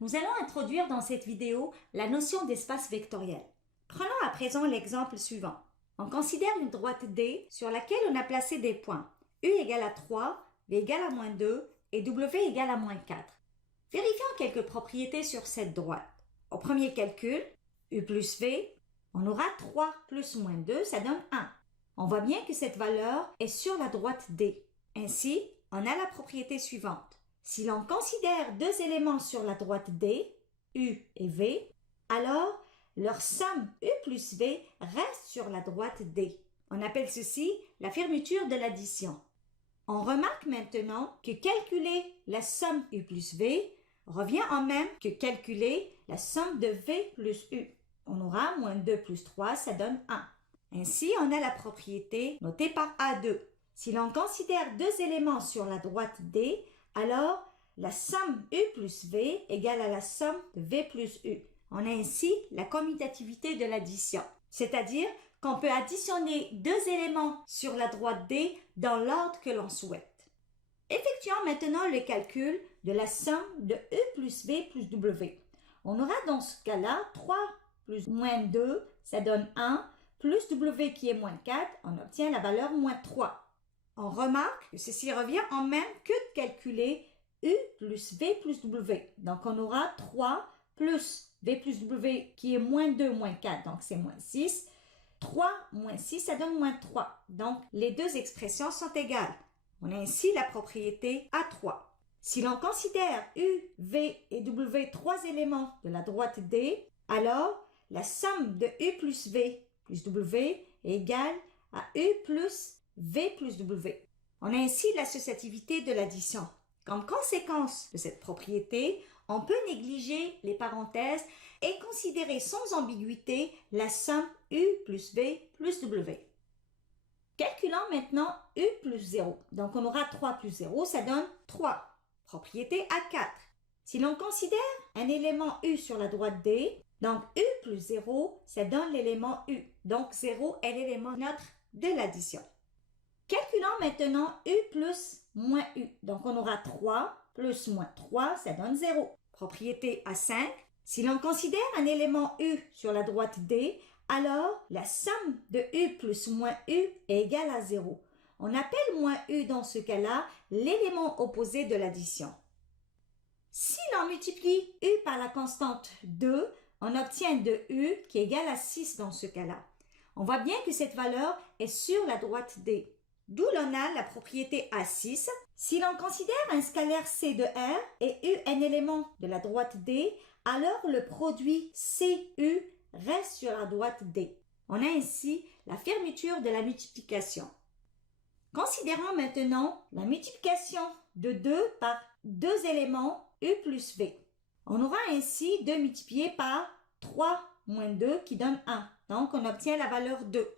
Nous allons introduire dans cette vidéo la notion d'espace vectoriel. Prenons à présent l'exemple suivant. On considère une droite D sur laquelle on a placé des points U égale à 3, V égale à moins 2 et W égale à moins 4. Vérifions quelques propriétés sur cette droite. Au premier calcul, U plus V, on aura 3 plus moins 2, ça donne 1. On voit bien que cette valeur est sur la droite D. Ainsi, on a la propriété suivante. Si l'on considère deux éléments sur la droite D, U et V, alors leur somme U plus V reste sur la droite D. On appelle ceci la fermeture de l'addition. On remarque maintenant que calculer la somme U plus V revient en même que calculer la somme de V plus U. On aura moins 2 plus 3, ça donne 1. Ainsi, on a la propriété notée par A2. Si l'on considère deux éléments sur la droite D, alors la somme U plus V égale à la somme de V plus U. On a ainsi la commutativité de l'addition, c'est-à-dire qu'on peut additionner deux éléments sur la droite D dans l'ordre que l'on souhaite. Effectuons maintenant le calcul de la somme de U plus V plus W. On aura dans ce cas-là 3 plus moins 2, ça donne 1, plus W qui est moins 4, on obtient la valeur moins 3. On remarque que ceci revient en même que de calculer U plus V plus W. Donc on aura 3 plus V plus W qui est moins 2 moins 4, donc c'est moins 6. 3 moins 6, ça donne moins 3. Donc les deux expressions sont égales. On a ainsi la propriété A3. Si l'on considère U, V et W trois éléments de la droite D, alors la somme de U plus V plus W est égale à U plus V plus W. On a ainsi l'associativité de l'addition. Comme conséquence de cette propriété, on peut négliger les parenthèses et considérer sans ambiguïté la somme U plus V plus W. Calculons maintenant U plus 0. Donc on aura 3 plus 0, ça donne 3. Propriété A4. Si l'on considère un élément U sur la droite D, donc U plus 0, ça donne l'élément U. Donc 0 est l'élément neutre de l'addition. Calculons maintenant U plus moins U. Donc on aura 3 plus moins 3, ça donne 0. Propriété A5. Si l'on considère un élément U sur la droite D, alors la somme de U plus moins U est égale à 0. On appelle moins U dans ce cas-là l'élément opposé de l'addition. Si l'on multiplie U par la constante 2, on obtient de U qui est égal à 6 dans ce cas-là. On voit bien que cette valeur est sur la droite D. D'où l'on a la propriété A6. Si l'on considère un scalaire C de R et U un élément de la droite D, alors le produit CU reste sur la droite D. On a ainsi la fermeture de la multiplication. Considérons maintenant la multiplication de 2 par deux éléments U plus V. On aura ainsi 2 multiplié par 3 moins 2 qui donne 1. Donc on obtient la valeur 2.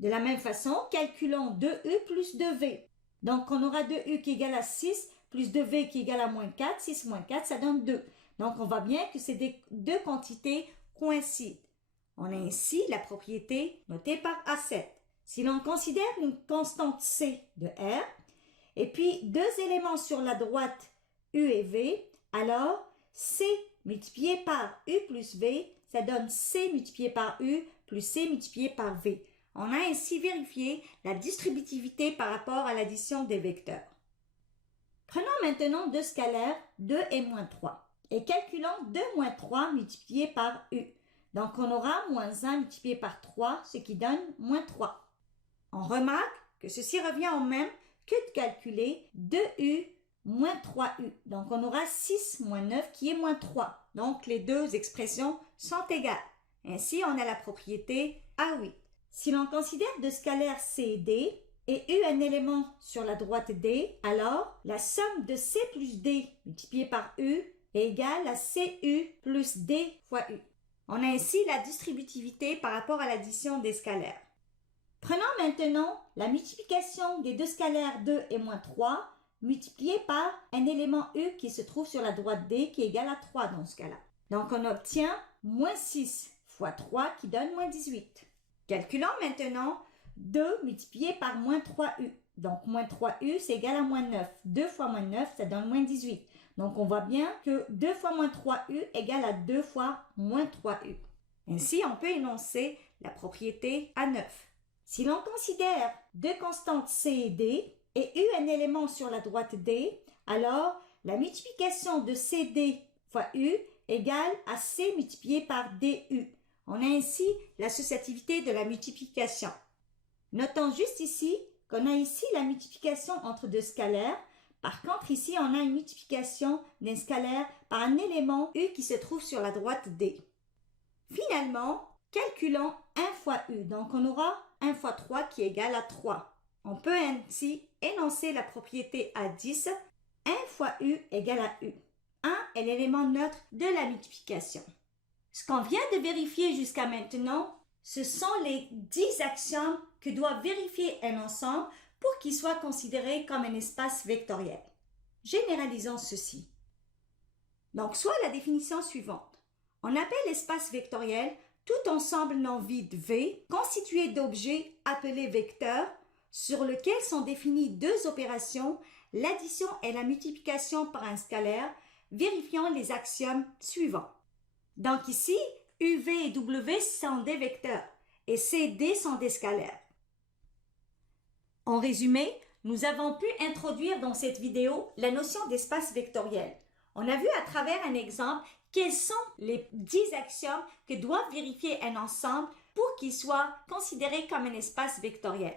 De la même façon, calculons 2U plus 2V. Donc on aura 2U qui est égal à 6 plus 2V qui est égal à moins 4. 6 moins 4, ça donne 2. Donc on voit bien que ces deux quantités coïncident. On a ainsi la propriété notée par A7. Si l'on considère une constante C de R, et puis deux éléments sur la droite U et V, alors C multiplié par U plus V, ça donne C multiplié par U plus C multiplié par V. On a ainsi vérifié la distributivité par rapport à l'addition des vecteurs. Prenons maintenant deux scalaires 2 et moins 3 et calculons 2 moins 3 multiplié par U. Donc on aura moins 1 multiplié par 3, ce qui donne moins 3. On remarque que ceci revient au même que de calculer 2U moins 3U. Donc on aura 6 moins 9 qui est moins 3. Donc les deux expressions sont égales. Ainsi on a la propriété A8. Si l'on considère deux scalaires C et D et U un élément sur la droite D, alors la somme de C plus D multiplié par U est égale à CU plus D fois U. On a ainsi la distributivité par rapport à l'addition des scalaires. Prenons maintenant la multiplication des deux scalaires 2 et moins 3 multiplié par un élément U qui se trouve sur la droite D qui est égal à 3 dans ce cas-là. Donc on obtient moins 6 fois 3 qui donne moins 18. Calculons maintenant 2 multiplié par moins 3U. Donc moins 3U c'est égal à moins 9. 2 fois moins 9 ça donne moins 18. Donc, on voit bien que 2 fois moins 3u égale à 2 fois moins 3u. Ainsi, on peut énoncer la propriété A9. Si l'on considère deux constantes C et D et U un élément sur la droite D, alors la multiplication de CD fois U égale à C multiplié par DU. On a ainsi l'associativité de la multiplication. Notons juste ici qu'on a ici la multiplication entre deux scalaires. Par contre, ici, on a une multiplication d'un scalaire par un élément U qui se trouve sur la droite D. Finalement, calculons 1 fois U. Donc, on aura 1 fois 3 qui est égal à 3. On peut ainsi énoncer la propriété A10. 1 fois U égale à U. 1 est l'élément neutre de la multiplication. Ce qu'on vient de vérifier jusqu'à maintenant, ce sont les 10 axiomes que doit vérifier un ensemble pour qu'il soit considéré comme un espace vectoriel. Généralisons ceci. Donc, soit la définition suivante. On appelle l'espace vectoriel tout ensemble non vide V constitué d'objets appelés vecteurs sur lequel sont définies deux opérations, l'addition et la multiplication par un scalaire, vérifiant les axiomes suivants. Donc ici, UV et W sont des vecteurs et C et D sont des scalaires. En résumé, nous avons pu introduire dans cette vidéo la notion d'espace vectoriel. On a vu à travers un exemple quels sont les 10 axiomes que doit vérifier un ensemble pour qu'il soit considéré comme un espace vectoriel.